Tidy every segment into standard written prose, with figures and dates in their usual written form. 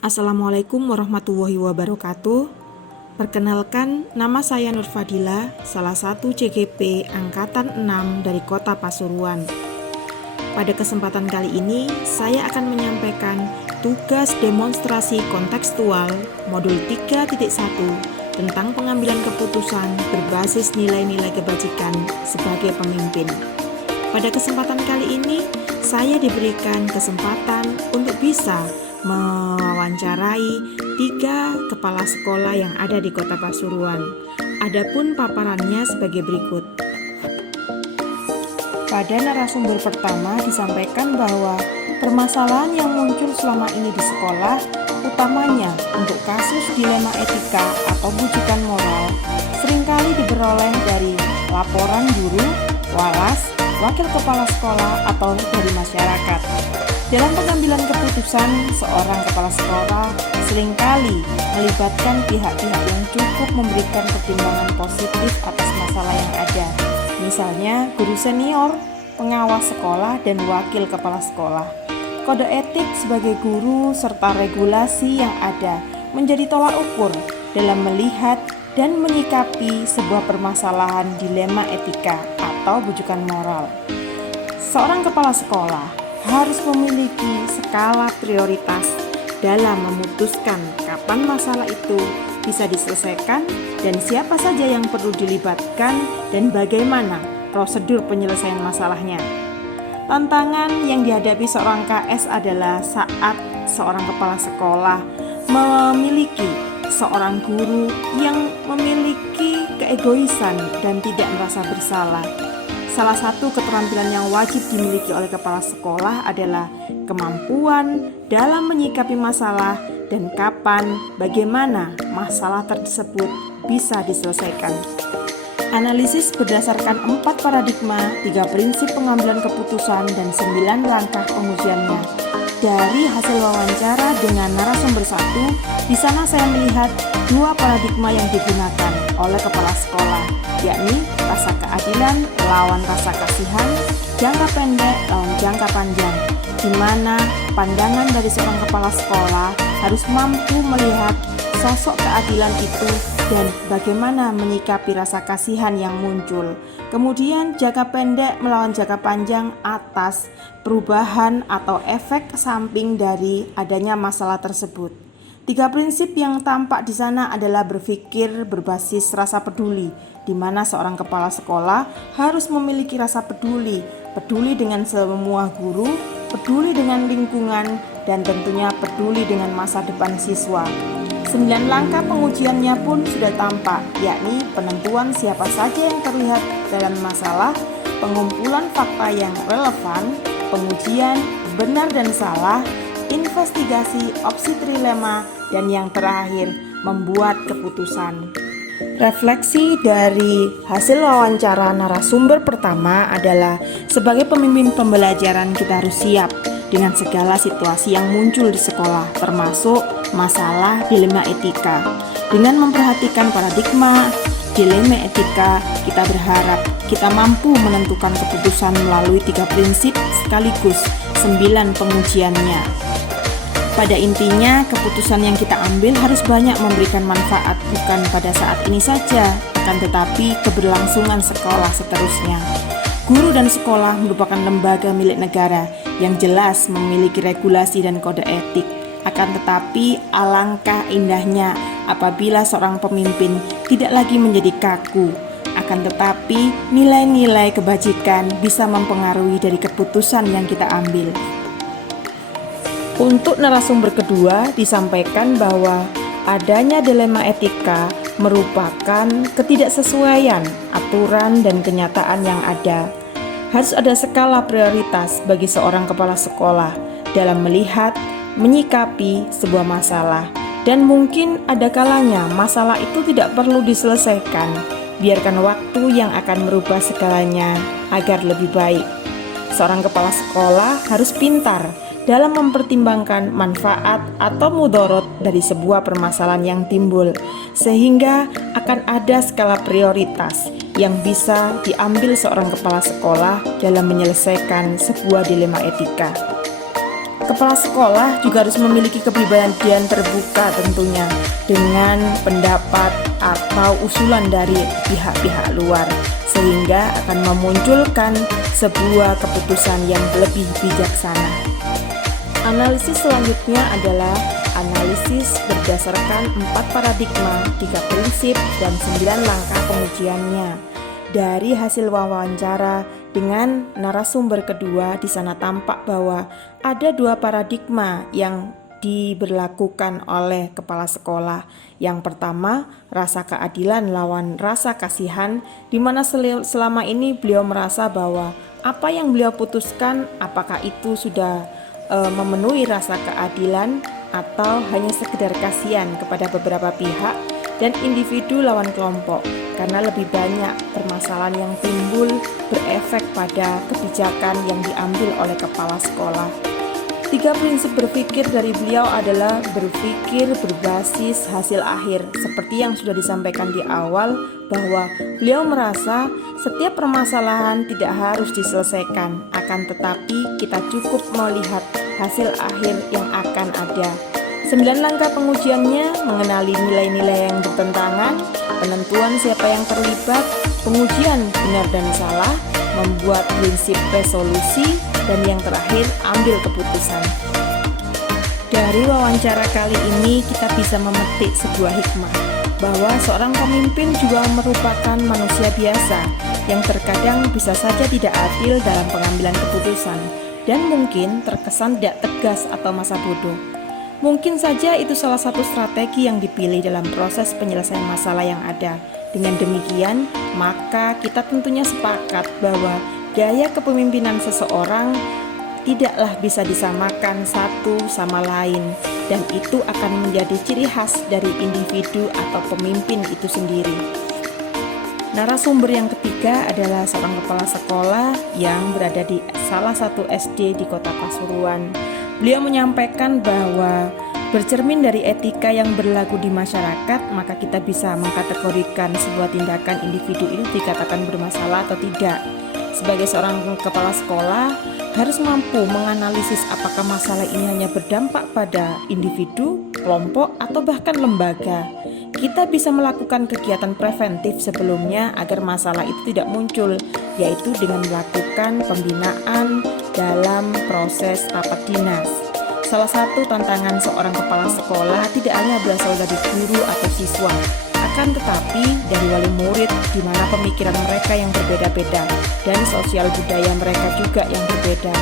Assalamualaikum warahmatullahi wabarakatuh. Perkenalkan, nama saya Nur Fadila, salah satu CGP Angkatan 6 dari Kota Pasuruan. Pada kesempatan kali ini, saya akan menyampaikan tugas demonstrasi kontekstual modul 3.1 tentang pengambilan keputusan berbasis nilai-nilai kebajikan sebagai pemimpin. Pada kesempatan kali ini, saya diberikan kesempatan untuk bisa mewawancarai 3 kepala sekolah yang ada di Kota Pasuruan. Adapun paparannya sebagai berikut. Pada narasumber pertama disampaikan bahwa permasalahan yang muncul selama ini di sekolah, utamanya untuk kasus dilema etika atau bujukan moral, seringkali diperoleh dari laporan guru, walas, wakil kepala sekolah, atau dari masyarakat. Dalam pengambilan keputusan, seorang kepala sekolah seringkali melibatkan pihak-pihak yang cukup memberikan pertimbangan positif atas masalah yang ada. Misalnya, guru senior, pengawas sekolah, dan wakil kepala sekolah. Kode etik sebagai guru serta regulasi yang ada menjadi tolak ukur dalam melihat dan menyikapi sebuah permasalahan dilema etika atau bujukan moral. Seorang kepala sekolah harus memiliki skala prioritas dalam memutuskan kapan masalah itu bisa diselesaikan dan siapa saja yang perlu dilibatkan dan bagaimana prosedur penyelesaian masalahnya. Tantangan yang dihadapi seorang KS adalah saat seorang kepala sekolah memiliki seorang guru yang memiliki keegoisan dan tidak merasa bersalah. Salah satu keterampilan yang wajib dimiliki oleh kepala sekolah adalah kemampuan dalam menyikapi masalah dan kapan, bagaimana masalah tersebut bisa diselesaikan. Analisis berdasarkan 4 paradigma, 3 prinsip pengambilan keputusan, dan 9 langkah pengujiannya. Dari hasil wawancara dengan narasumber 1, di sana saya melihat 2 paradigma yang digunakan oleh kepala sekolah, yakni rasa keadilan lawan rasa kasihan, jangka pendek lawan jangka panjang, di mana pandangan dari seorang kepala sekolah harus mampu melihat sosok keadilan itu dan bagaimana menyikapi rasa kasihan yang muncul. Kemudian jangka pendek melawan jangka panjang atas perubahan atau efek samping dari adanya masalah tersebut. 3 prinsip yang tampak di sana adalah berpikir berbasis rasa peduli, di mana seorang kepala sekolah harus memiliki rasa peduli dengan semua guru, peduli dengan lingkungan, dan tentunya peduli dengan masa depan siswa. 9 langkah pengujiannya pun sudah tampak, yakni penentuan siapa saja yang terlibat dalam masalah, pengumpulan fakta yang relevan, pengujian benar dan salah, investigasi opsi trilema, dan yang terakhir, membuat keputusan. Refleksi dari hasil wawancara narasumber pertama adalah sebagai pemimpin pembelajaran kita harus siap dengan segala situasi yang muncul di sekolah, termasuk masalah dilema etika. Dengan memperhatikan paradigma dilema etika, kita berharap kita mampu menentukan keputusan melalui 3 prinsip sekaligus 9 pengujiannya. Pada intinya, keputusan yang kita ambil harus banyak memberikan manfaat, bukan pada saat ini saja, akan tetapi keberlangsungan sekolah seterusnya. Guru dan sekolah merupakan lembaga milik negara yang jelas memiliki regulasi dan kode etik. Akan tetapi, alangkah indahnya apabila seorang pemimpin tidak lagi menjadi kaku. Akan tetapi, nilai-nilai kebajikan bisa mempengaruhi dari keputusan yang kita ambil. Untuk narasumber kedua disampaikan bahwa adanya dilema etika merupakan ketidaksesuaian aturan dan kenyataan yang ada. Harus ada skala prioritas bagi seorang kepala sekolah dalam melihat, menyikapi sebuah masalah. Dan mungkin ada kalanya masalah itu tidak perlu diselesaikan. Biarkan waktu yang akan merubah segalanya agar lebih baik. Seorang kepala sekolah harus pintar dalam mempertimbangkan manfaat atau mudorot dari sebuah permasalahan yang timbul, sehingga akan ada skala prioritas yang bisa diambil seorang kepala sekolah dalam menyelesaikan sebuah dilema etika. Kepala sekolah juga harus memiliki kepribadian terbuka tentunya dengan pendapat atau usulan dari pihak-pihak luar, sehingga akan memunculkan sebuah keputusan yang lebih bijaksana. Analisis selanjutnya adalah analisis berdasarkan 4 paradigma, 3 prinsip, dan 9 langkah pengujiannya. Dari hasil wawancara dengan narasumber kedua, di sana tampak bahwa ada 2 paradigma yang diberlakukan oleh kepala sekolah. Yang pertama, rasa keadilan lawan rasa kasihan, di mana selama ini beliau merasa bahwa apa yang beliau putuskan, apakah itu sudah memenuhi rasa keadilan atau hanya sekedar kasihan kepada beberapa pihak dan individu lawan kelompok, karena lebih banyak permasalahan yang timbul berefek pada kebijakan yang diambil oleh kepala sekolah. 3 prinsip berpikir dari beliau adalah berpikir berbasis hasil akhir, seperti yang sudah disampaikan di awal bahwa beliau merasa setiap permasalahan tidak harus diselesaikan, akan tetapi kita cukup melihat hasil akhir yang akan ada. 9 langkah pengujiannya mengenali nilai-nilai yang bertentangan, penentuan siapa yang terlibat, pengujian benar dan salah, membuat prinsip resolusi, dan yang terakhir ambil keputusan. Dari wawancara kali ini kita bisa memetik sebuah hikmah bahwa seorang pemimpin juga merupakan manusia biasa yang terkadang bisa saja tidak adil dalam pengambilan keputusan dan mungkin terkesan tidak tegas atau masa bodoh. Mungkin saja itu salah satu strategi yang dipilih dalam proses penyelesaian masalah yang ada. Dengan demikian, maka kita tentunya sepakat bahwa gaya kepemimpinan seseorang tidaklah bisa disamakan satu sama lain, dan itu akan menjadi ciri khas dari individu atau pemimpin itu sendiri. Narasumber yang ketiga adalah seorang kepala sekolah yang berada di salah satu SD di kota Pasuruan. Beliau menyampaikan bahwa bercermin dari etika yang berlaku di masyarakat, maka kita bisa mengkategorikan sebuah tindakan individu itu dikatakan bermasalah atau tidak. Sebagai seorang kepala sekolah, harus mampu menganalisis apakah masalah ini hanya berdampak pada individu, kelompok, atau bahkan lembaga. Kita bisa melakukan kegiatan preventif sebelumnya agar masalah itu tidak muncul, yaitu dengan melakukan pembinaan dalam proses rapat dinas. Salah satu tantangan seorang kepala sekolah tidak hanya berasal dari guru atau siswa, akan tetapi dari wali murid, di mana pemikiran mereka yang berbeda-beda dan sosial budaya mereka juga yang berbeda.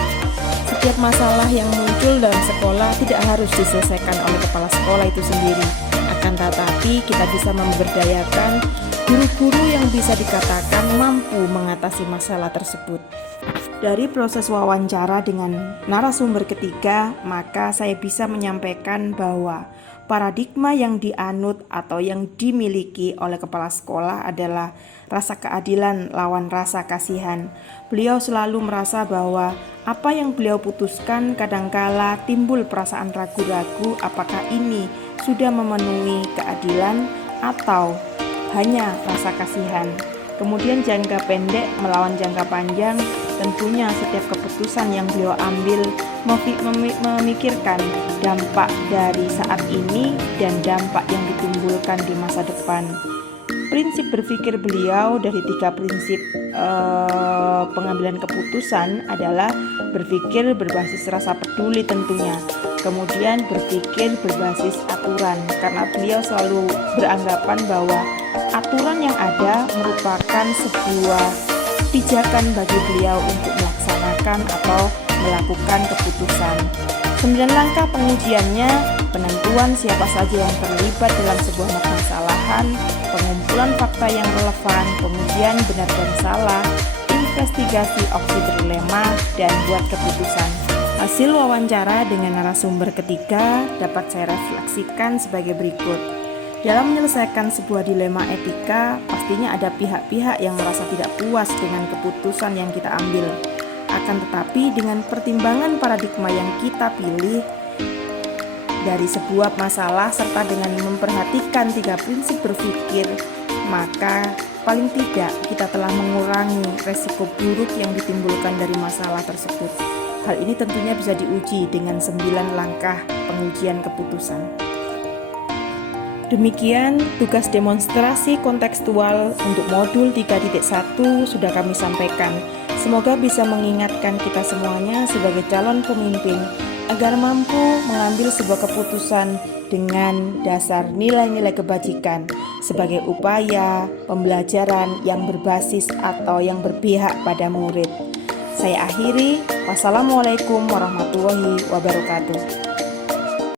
Setiap masalah yang muncul dalam sekolah tidak harus diselesaikan oleh kepala sekolah itu sendiri, akan tetapi kita bisa memberdayakan guru-guru yang bisa dikatakan mampu mengatasi masalah tersebut. Dari proses wawancara dengan narasumber ketiga, maka saya bisa menyampaikan bahwa paradigma yang dianut atau yang dimiliki oleh kepala sekolah adalah rasa keadilan lawan rasa kasihan. Beliau selalu merasa bahwa apa yang beliau putuskan kadangkala timbul perasaan ragu-ragu apakah ini sudah memenuhi keadilan atau hanya rasa kasihan. Kemudian jangka pendek melawan jangka panjang, tentunya setiap keputusan yang beliau ambil memikirkan dampak dari saat ini dan dampak yang ditimbulkan di masa depan. Prinsip berpikir beliau dari 3 prinsip pengambilan keputusan adalah berpikir berbasis rasa peduli tentunya. Kemudian berpikir berbasis aturan, karena beliau selalu beranggapan bahwa aturan yang ada merupakan sebuah pijakan bagi beliau untuk melaksanakan atau melakukan keputusan. 9 langkah pengujiannya: penentuan siapa saja yang terlibat dalam sebuah permasalahan, pengumpulan fakta yang relevan, pengujian benar dan salah, investigasi opsi dilema, dan buat keputusan. Hasil wawancara dengan narasumber ketiga dapat saya refleksikan sebagai berikut. Dalam menyelesaikan sebuah dilema etika, pastinya ada pihak-pihak yang merasa tidak puas dengan keputusan yang kita ambil. Akan tetapi dengan pertimbangan paradigma yang kita pilih dari sebuah masalah serta dengan memperhatikan 3 prinsip berpikir, maka paling tidak kita telah mengurangi resiko buruk yang ditimbulkan dari masalah tersebut. Hal ini tentunya bisa diuji dengan 9 langkah pengujian keputusan. Demikian tugas demonstrasi kontekstual untuk modul 3.1 sudah kami sampaikan. Semoga bisa mengingatkan kita semuanya sebagai calon pemimpin agar mampu mengambil sebuah keputusan dengan dasar nilai-nilai kebajikan sebagai upaya pembelajaran yang berbasis atau yang berpihak pada murid. Saya akhiri. Wassalamualaikum warahmatullahi wabarakatuh.